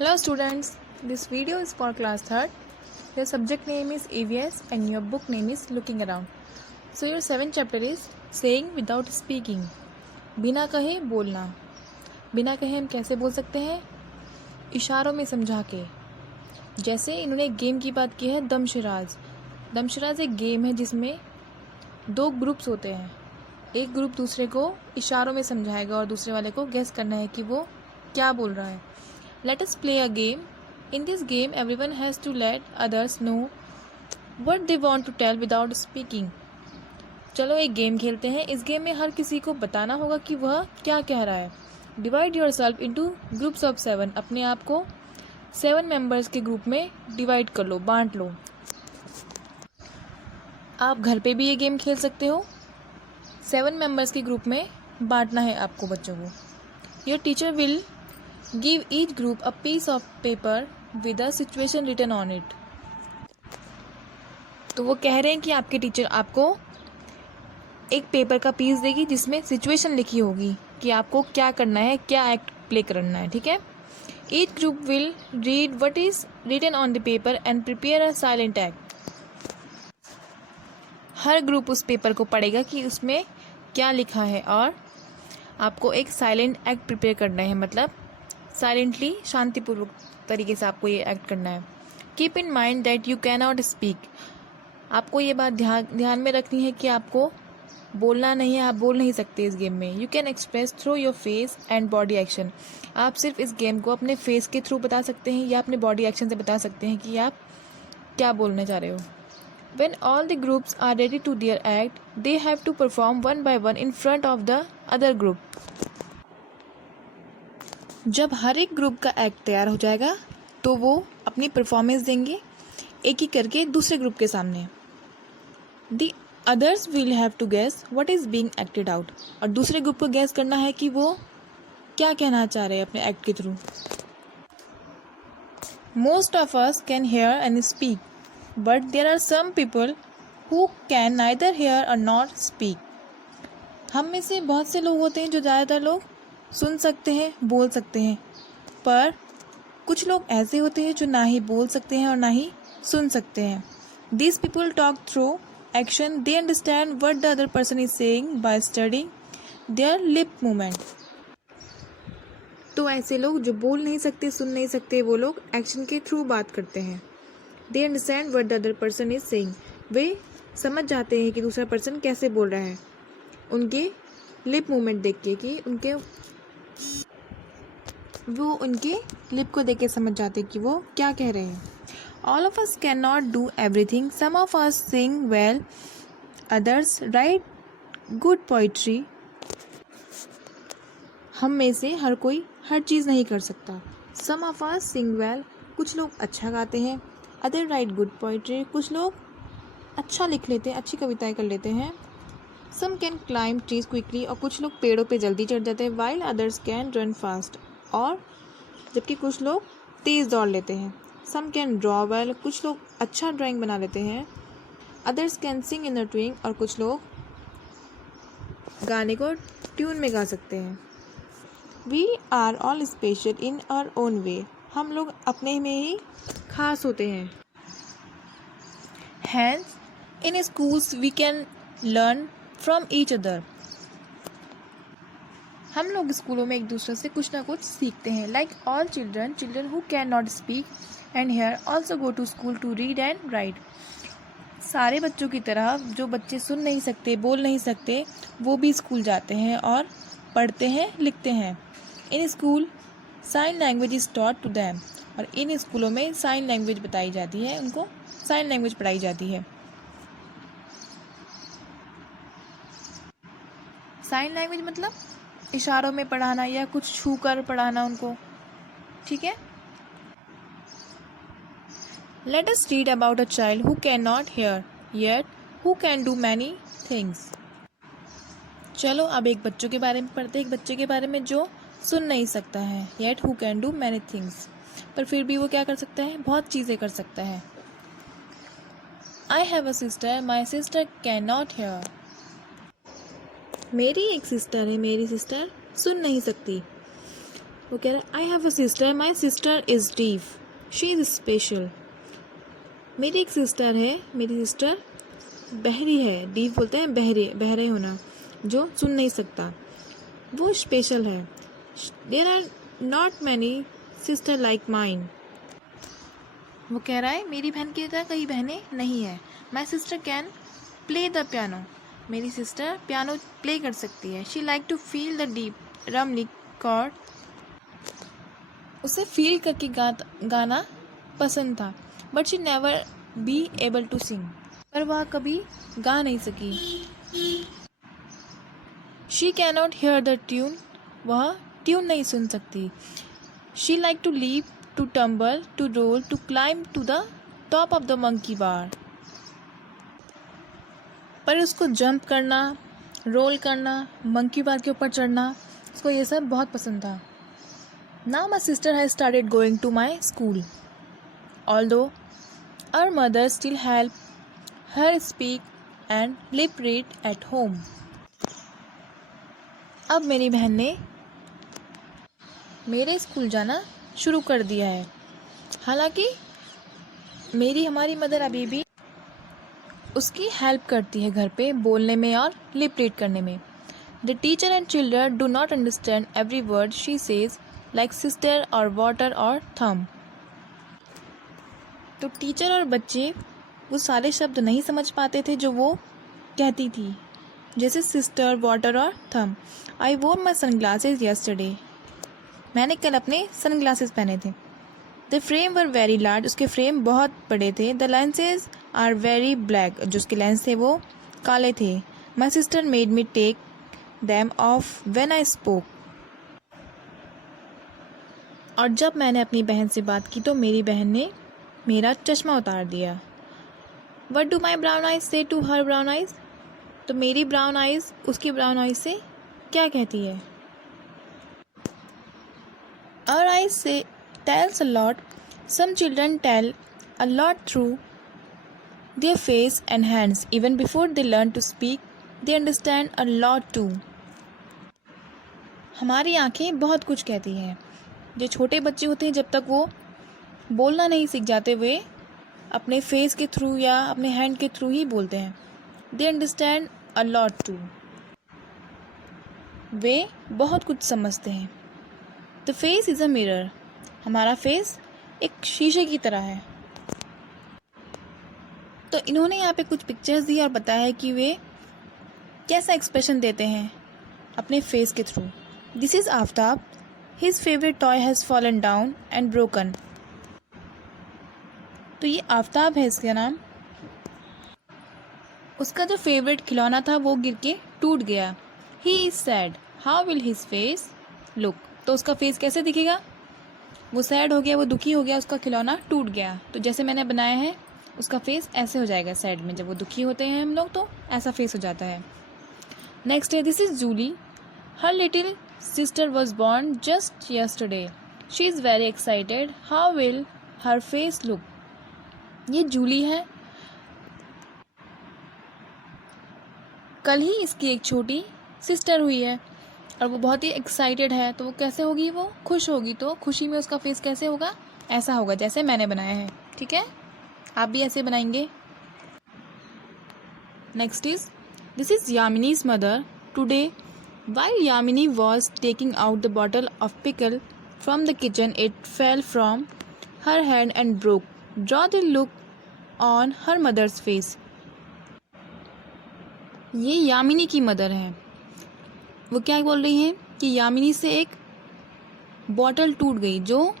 Hello students, this video is for class 3rd. Your subject name is EVS and your book name is Looking Around. So your 7th chapter is Saying Without Speaking. बिना कहे बोलना. बिना कहे हम कैसे बोल सकते हैं? इशारों में समझा के. जैसे इन्होंने एक गेम की बात की है दमशराज. दमशराज एक गेम है जिसमें दो ग्रुप्स होते हैं. एक ग्रुप दूसरे को इशारों में समझाएगा और दूसरे वाले को गेस करना है कि वो क्या बोल रहा है. Let us play a game. In this game, everyone has to let others know what they want to tell without speaking. चलो एक गेम खेलते हैं. इस गेम में हर किसी को बताना होगा कि वह क्या कह रहा है. Divide yourself into groups of 7. अपने आप को 7 मेंबर्स के ग्रुप में डिवाइड कर लो, बांट लो. आप घर पे भी ये गेम खेल सकते हो. 7 मेंबर्स के ग्रुप में बांटना है आपको बच्चों को. Your teacher will give each group a piece of paper with a situation written on it. तो वो कह रहे हैं कि आपके टीचर आपको एक पेपर का पीस देगी जिसमें सिचुएशन लिखी होगी कि आपको क्या करना है, क्या एक्ट प्ले करना है. ठीक है. Each group will read what is written on the paper and prepare a silent act. Her group उस पेपर को पढ़ेगा कि उसमें क्या लिखा है और आपको एक साइलेंट एक्ट प्रिपेयर करना है. मतलब साइलेंटली, शांतिपूर्वक तरीके से आपको ये एक्ट करना है. Keep in mind that you can not speak. आपको ये बात ध्यान में रखनी है कि आपको बोलना नहीं है, आप बोल नहीं सकते इस गेम में. You can express through your face and body action. आप सिर्फ इस गेम को अपने फेस के थ्रू बता सकते हैं या अपने बॉडी एक्शन से बता सकते हैं कि आप क्या बोलना चाह रहे हो. When all the groups are ready to their act, they have to perform one by one in front of the other group. जब हर एक ग्रुप का एक्ट तैयार हो जाएगा तो वो अपनी परफॉर्मेंस देंगे एक ही करके दूसरे ग्रुप के सामने. The others will have to guess what is being acted out. और दूसरे ग्रुप को गैस करना है कि वो क्या कहना चाह रहे हैं अपने एक्ट के through. Most of us can hear and speak, but there are some people who can neither hear or not speak. हम में से बहुत से लोग होते हैं जो ज़्यादातर लोग सुन सकते हैं, बोल सकते हैं, पर कुछ लोग ऐसे होते हैं जो ना ही बोल सकते हैं और ना ही सुन सकते हैं. These people talk through action. They understand what the other person is saying by studying their lip movement. तो ऐसे लोग जो बोल नहीं सकते, सुन नहीं सकते, वो लोग एक्शन के थ्रू बात करते हैं. They understand what the other person is saying. वे समझ जाते हैं कि दूसरा पर्सन कैसे बोल रहा है उनके लिप मूवमेंट देख के, कि वो उनके लिप को देख के समझ जाते कि वो क्या कह रहे हैं. All of us cannot do everything. Some of us sing well, others write good poetry. हम में से हर कोई हर चीज़ नहीं कर सकता. Some of us sing well. कुछ लोग अच्छा गाते हैं. Other write good poetry. कुछ लोग अच्छा लिख लेते हैं, अच्छी कविताएं कर लेते हैं. Some can climb trees quickly. और कुछ लोग पेड़ों पे जल्दी चढ़ जाते हैं. While others can run fast. और जबकि कुछ लोग तेज़ दौड़ लेते हैं. Some can draw well. कुछ लोग अच्छा ड्राइंग बना लेते हैं. Others can sing in a tune. और कुछ लोग गाने को ट्यून में गा सकते हैं. We are all special in our own way. हम लोग अपने में ही खास होते हैं. Hence, in schools we can learn from each other. हम लोग स्कूलों में एक दूसरे से कुछ ना कुछ सीखते हैं. Like all children who cannot speak and hear also go to school to read and write. सारे बच्चों की तरह जो बच्चे सुन नहीं सकते, बोल नहीं सकते, वो भी स्कूल जाते हैं और पढ़ते हैं, लिखते हैं. In school sign language is taught to them. और इन स्कूलों में साइन लैंग्वेज बताई जाती है, उनको साइन लैंग्वेज पढ़ाई जाती है. साइन लैंग्वेज मतलब इशारों में पढ़ाना या कुछ छू कर पढ़ाना उनको. ठीक है. Let us read about a child who cannot hear yet who can do many things. चलो अब एक बच्चों के बारे में पढ़ते हैं. एक बच्चे के बारे में जो सुन नहीं सकता है. Yet who can do many things. पर फिर भी वो क्या कर सकता है, बहुत चीज़ें कर सकता है. I have a sister. My sister cannot hear. मेरी एक सिस्टर है, मेरी सिस्टर सुन नहीं सकती. वो कह रहा है I have a sister, my sister is deaf, she is special. मेरी एक सिस्टर है, मेरी सिस्टर बहरी है। डीफ बोलते हैं बहरे होना, जो सुन नहीं सकता, वो स्पेशल है। There are not many sister like mine. वो कह रहा है मेरी बहन की तरह कई बहनें नहीं है। My sister can play the piano, मेरी सिस्टर पियानो प्ले कर सकती है। She like to feel the deep rumbly chord, उसे फील करके गाना पसंद था। But she never be able to sing, पर वह कभी गा नहीं सकी। She cannot hear the tune, वह ट्यून नहीं सुन सकती। She like to leap, to tumble, to roll, to climb to the top of the monkey bar, पर उसको जंप करना, रोल करना, मंकी बार के ऊपर चढ़ना, उसको ये सब बहुत पसंद था। Now my sister has started going to my school, although our mother still help her speak and lip read at home. अब मेरी बहन ने मेरे स्कूल जाना शुरू कर दिया है, हालांकि हमारी मदर अभी भी उसकी हेल्प करती है घर पे बोलने में और लिप रीड करने में। The teacher and children do not understand every word she says like sister और वाटर और थम। तो टीचर और बच्चे वो सारे शब्द नहीं समझ पाते थे जो वो कहती थी, जैसे सिस्टर, वाटर और थम। आई वोर माई सन ग्लासेज यस्टरडे, मैंने कल अपने सन ग्लासेस पहने थे। The frame were very large, उसके फ्रेम बहुत बड़े थे। The lenses are very black, जो उसके लेंस थे वो काले थे। My sister made me take them off when I spoke, और जब मैंने अपनी बहन से बात की तो मेरी बहन ने मेरा चश्मा उतार दिया। What do my brown eyes say to her brown eyes, तो मेरी ब्राउन आइज उसकी ब्राउन आइज से क्या कहती है। Our eyes say tells a lot, some children tell a lot through their face and hands, even before they learn to speak they understand a lot too. हमारी आंखें बहुत कुछ कहती हैं। जो छोटे बच्चे होते हैं जब तक वो बोलना नहीं सीख जाते, वे अपने फेस के थ्रू या अपने हैंड के थ्रू ही बोलते हैं। They understand a lot too, वे बहुत कुछ समझते हैं। The face is a mirror, हमारा फेस एक शीशे की तरह है। तो इन्होंने यहाँ पे कुछ पिक्चर्स दी और बताया है कि वे कैसा एक्सप्रेशन देते हैं अपने फेस के through. This is Aftab, his favourite toy has fallen down and broken. तो ये आफ्ताब है इसका नाम। उसका जो फेवरेट खिलौना था वो गिर के टूट गया। He is sad, how will his face look, तो उसका फेस कैसे दिखेगा। वो सैड हो गया, वो दुखी हो गया, उसका खिलौना टूट गया। तो जैसे मैंने बनाया है उसका फेस ऐसे हो जाएगा सैड में। जब वो दुखी होते हैं हम लोग तो ऐसा फेस हो जाता है। नेक्स्ट है this is Julie, her little sister was born just yesterday, she is very excited, how will her face look. ये जूली है, कल ही इसकी एक छोटी सिस्टर हुई है और वो बहुत ही एक्साइटेड है। तो वो कैसे होगी, वो खुश होगी, तो खुशी में उसका फेस कैसे होगा, ऐसा होगा जैसे मैंने बनाया है। ठीक है, आप भी ऐसे बनाएंगे। Next is this is Yamini's mother today, while Yamini was taking out the bottle of pickle from the kitchen, it fell from her hand and broke. Draw the look on her mother's face. ये यामिनी की mother है। वो क्या बोल रही हैं कि यामिनी से एक बॉटल टूट गई, जो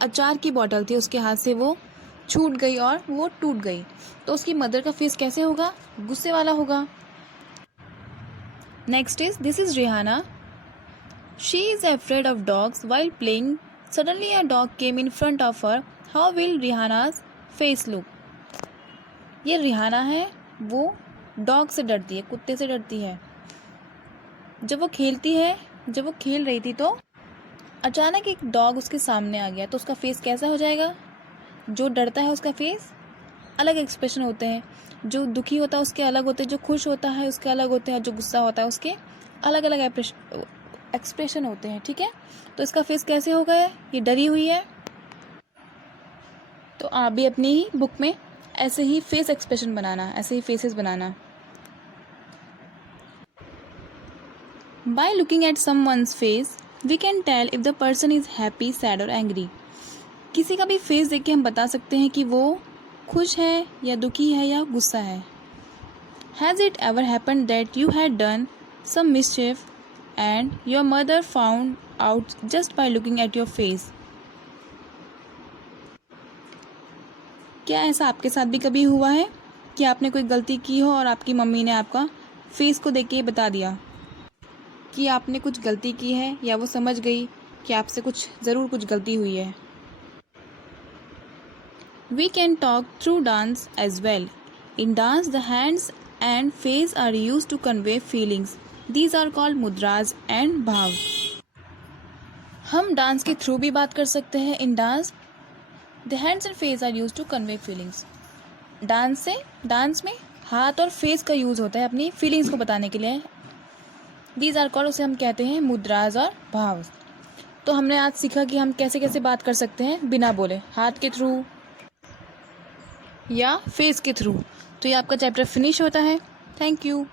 अचार की बॉटल थी, उसके हाथ से वो छूट गई और वो टूट गई। तो उसकी मदर का फेस कैसे होगा, गुस्से वाला होगा। Next is this is Rihanna. She is afraid of dogs while playing. Suddenly a dog came in front of her. How will Rihanna's face look? ये रिहाना है, वो डॉग से डरती है, कुत्ते से डरती है। जब वो खेल रही थी तो अचानक एक डॉग उसके सामने आ गया, तो उसका फेस कैसा हो जाएगा। जो डरता है उसका फेस अलग एक्सप्रेशन होते हैं, जो दुखी होता है उसके अलग होते हैं, जो खुश होता है उसके अलग होते हैं, और जो गुस्सा होता है उसके अलग अलग एक्सप्रेशन होते हैं, ठीक है। तो इसका फेस कैसे होगा, ये डरी हुई है। तो आप भी अपनी ही बुक में ऐसे ही फेस एक्सप्रेशन बनाना, ऐसे ही फेसेस बनाना। By looking at someone's face we can tell if the person is happy, sad और एंग्री। किसी का भी फेस देख के हम बता सकते हैं कि वो खुश है या दुखी है या गुस्सा है। Has it ever happened that you had done some mischief and your mother found out just by looking at your face. क्या ऐसा आपके साथ भी कभी हुआ है कि आपने कोई गलती की हो और आपकी मम्मी ने आपका फेस को देख के बता दिया कि आपने कुछ गलती की है, या वो समझ गई कि आपसे ज़रूर कुछ गलती हुई है। We can talk through dance as well. In dance, the hands and face are used to convey feelings. These are called mudras and bhav. हम डांस के थ्रू भी बात कर सकते हैं। In dance the hands and face are use to convey feelings. Dance में हाथ और फेस का यूज़ होता है अपनी फीलिंग्स को बताने के लिए। दीज आर कॉल्ड, उसे हम कहते हैं मुद्राज और भाव। तो हमने आज सीखा कि हम कैसे कैसे बात कर सकते हैं बिना बोले, हाथ के थ्रू या फेस के थ्रू। तो ये आपका चैप्टर फिनिश होता है। Thank you.